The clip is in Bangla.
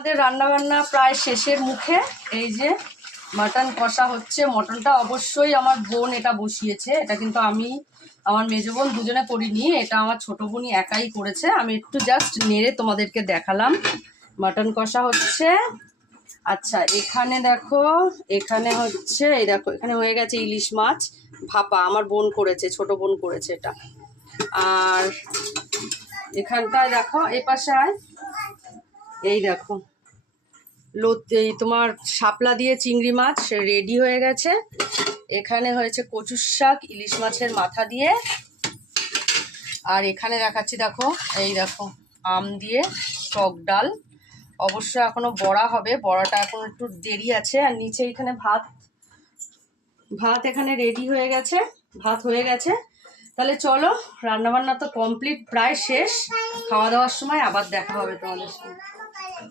আমাদের রান্নাবান্না প্রায় শেষের মুখে। এই যে মাটন কষা হচ্ছে। মটনটা অবশ্যই আমার বোন এটা বসিয়েছে, এটা কিন্তু আমি আমার মেজো বোন দুজনে করিনি, এটা আমার ছোট বোনই একাই করেছে। আমি একটু জাস্ট নেড়ে তোমাদেরকে দেখালাম। মাটন কষা হচ্ছে। আচ্ছা এখানে দেখো, এখানে হচ্ছে, এই দেখো এখানে হয়ে গেছে ইলিশ মাছ ভাপা, আমার বোন করেছে, ছোট বোন করেছে এটা। আর এখানটায় দেখো, এই পাশে আয়, এই দেখো এই তোমার শাপলা দিয়ে চিংড়ি মাছ রেডি হয়ে গেছে। এখানে হয়েছে কচুর শাক ইলিশ মাছের মাথা দিয়ে। আর এখানে দেখাচ্ছি দেখো, এই দেখো আম দিয়ে টক ডাল। অবশ্য এখনো বড়া হবে, বড়াটা এখন একটু দেরি আছে। আর নিচে এখানে ভাত এখানে রেডি হয়ে গেছে, ভাত হয়ে গেছে। তাহলে চলো, রান্নাবান্না তো কমপ্লিট, প্রায় শেষ। খাওয়া দাওয়ার সময় আবার দেখা হবে তোমাদের সঙ্গে।